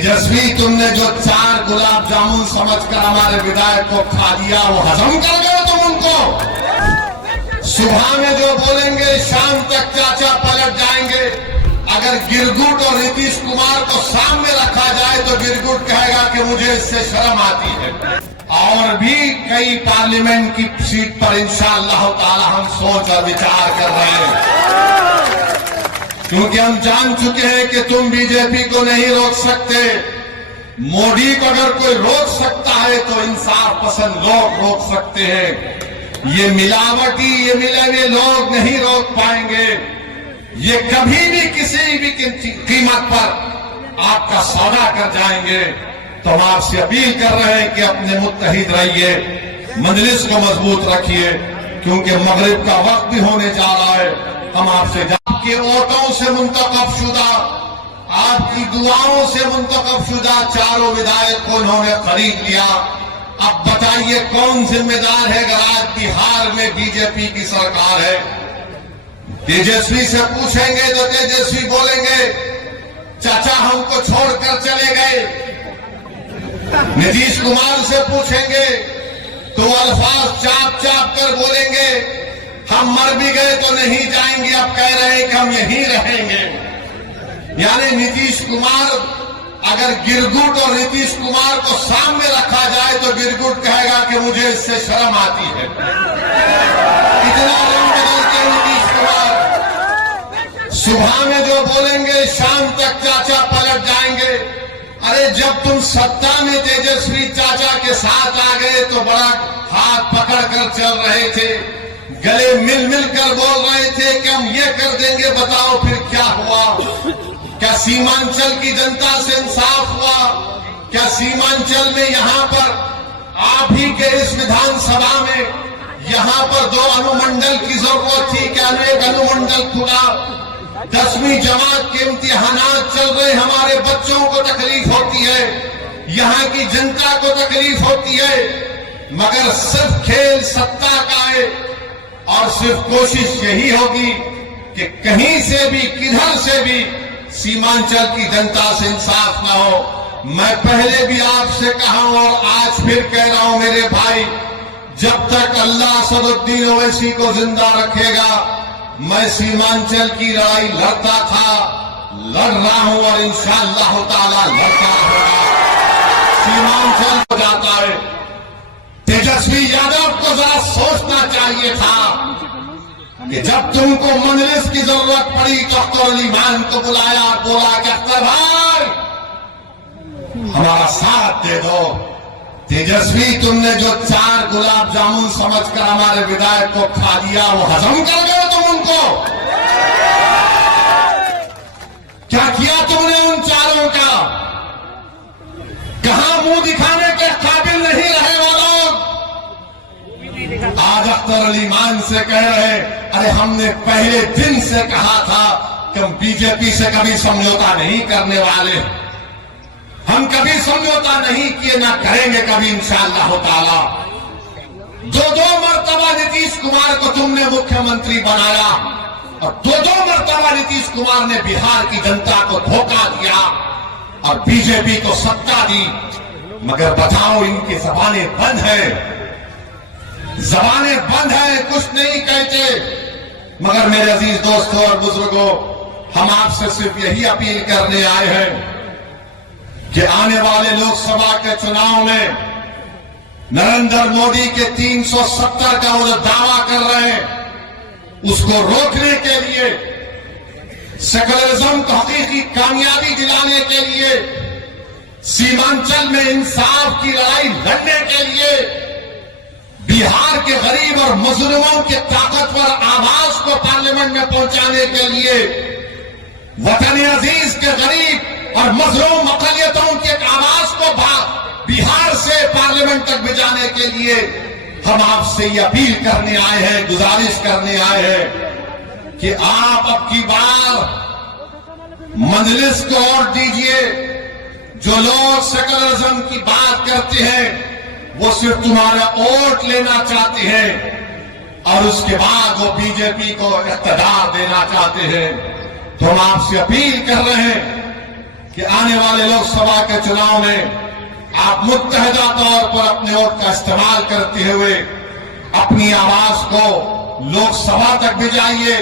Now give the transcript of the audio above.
तेजस्वी, तुमने जो 4 गुलाब जामुन समझकर हमारे विधायक को खा दिया, वो हजम कर गए तुम उनको। सुबह में जो बोलेंगे शाम तक चाचा पलट जाएंगे। अगर गिरगुट और नीतीश कुमार को सामने रखा जाए तो गिरगुट कहेगा कि मुझे इससे शर्म आती है। और भी कई पार्लियामेंट की सीट पर इंशाअल्लाह ताला हम सोच और विचार कर रहे हैं, क्योंकि हम जान चुके हैं कि तुम बीजेपी को नहीं रोक सकते। मोदी को अगर कोई रोक सकता है तो इंसाफ पसंद लोग रोक सकते हैं। ये मिलावटी, ये मिले हुए लोग नहीं रोक पाएंगे। ये कभी भी किसी भी कीमत पर आपका सौदा कर जाएंगे। तो हम आपसे अपील कर रहे हैं कि अपने मुत्तहिद रहिए, मजलिस को मजबूत रखिए, क्योंकि मगरिब का वक्त भी होने जा रहा है। हम आपसे आपके वोटों से मुंतखब शुदा, आपकी दुआओं से मुंतखब शुदा 4 विधायक को उन्होंने खरीद लिया। अब बताइए कौन जिम्मेदार है अगर आज बिहार में बीजेपी की सरकार है? तेजस्वी से पूछेंगे तो तेजस्वी बोलेंगे चाचा हमको छोड़कर चले गए। नीतीश कुमार से पूछेंगे तो अल्फाज चाप चाप कर बोलेंगे हम मर भी गए तो नहीं जाएंगे, अब कह रहे हैं कि हम यहीं रहेंगे। यानी नीतीश कुमार, अगर गिरगुट और नीतीश कुमार को सामने रखा जाए तो गिरगुट कहेगा कि मुझे इससे शर्म आती है। इतना रंग बदलते हैं नीतीश कुमार। सुबह में जो बोलेंगे शाम तक चाचा पलट जाएंगे। अरे जब तुम सत्ता में तेजस्वी चाचा के साथ आ गए तो बड़ा हाथ पकड़कर चल रहे थे, गले मिल मिल कर बोल रहे थे कि हम ये कर देंगे। बताओ फिर क्या हुआ? क्या सीमांचल की जनता से इंसाफ हुआ? क्या सीमांचल में यहां पर आप ही के इस विधानसभा में यहां पर 2 अनुमंडल की जरूरत थी? क्या एक अनुमंडल खुला? 10वीं जमात के इम्तिहानात चल रहे, हमारे बच्चों को तकलीफ होती है, यहां की जनता को तकलीफ होती है, मगर सिर्फ खेल सत्ता का है और सिर्फ कोशिश यही होगी कि कहीं से भी किधर से भी सीमांचल की जनता से इंसाफ न हो। मैं पहले भी आपसे कहा हूं और आज फिर कह रहा हूं मेरे भाई, जब तक अल्लाह असदुद्दीन ओवैसी को जिंदा रखेगा मैं सीमांचल की लड़ाई लड़ता था, लड़ रहा हूं और इंशाअल्लाह ताला लड़ता होगा। सीमांचल हो जाता है। तेजस्वी यादव को जरा सोचना चाहिए था कि जब तुमको मजलिस की जरूरत पड़ी तो अख्तर अली मान को बुलाया और बोला कि अख्तर भाई हमारा साथ दे दो। तेजस्वी, तुमने जो 4 गुलाब जामुन समझकर हमारे विधायक को खा दिया, वो हजम कर गए तुम उनको। क्या किया तुमने उन 4 का? कहां मुंह दिखाने के काबिल नहीं रहे वो लोग। आज अख्तर अली मान से कह रहे, अरे हमने पहले दिन से कहा था कि हम बीजेपी से कभी समझौता नहीं करने वाले, हम कभी समझौता नहीं किए, ना करेंगे कभी इंशाअल्लाह ताला। 2 मरतबा नीतीश कुमार को तुमने मुख्यमंत्री बनाया और 2 मरतबा नीतीश कुमार ने बिहार की जनता को धोखा दिया और बीजेपी को सत्ता दी। मगर बताओ, इनकी जबानें बंद है, जबानें बंद है, कुछ नहीं कहते। मगर मेरे अजीज दोस्तों और बुजुर्गों, हम आपसे सिर्फ यही अपील करने आए हैं कि आने वाले लोकसभा के चुनाव में नरेंद्र मोदी के 370 का वो दावा कर रहे हैं, उसको रोकने के लिए, सेकुलरिज्म को हकीकी कामयाबी दिलाने के लिए, सीमांचल में इंसाफ की लड़ाई लड़ने के लिए, बिहार के गरीब और मजलूमों के ताकतवर आवाज को पार्लियामेंट में पहुंचाने के लिए, वतन अजीज के गरीब और मजलूम अकलियतों की आवाज को बिहार से पार्लियामेंट तक भिजाने के लिए हम आपसे ये अपील करने आए हैं, गुजारिश करने आए हैं कि आप अब की बार मजलिस को वोट दीजिए। जो लोग सेकुलरिज्म की बात करते हैं वो सिर्फ तुम्हारा वोट लेना चाहते हैं और उसके बाद वो बीजेपी को इख्तियार देना चाहते हैं। तो हम आपसे अपील कर रहे हैं कि कि आने वाले लोकसभा के चुनाव में आप मुत्तहदा तौर पर अपने वोट का इस्तेमाल करते हुए अपनी आवाज को लोकसभा तक भिजाइए।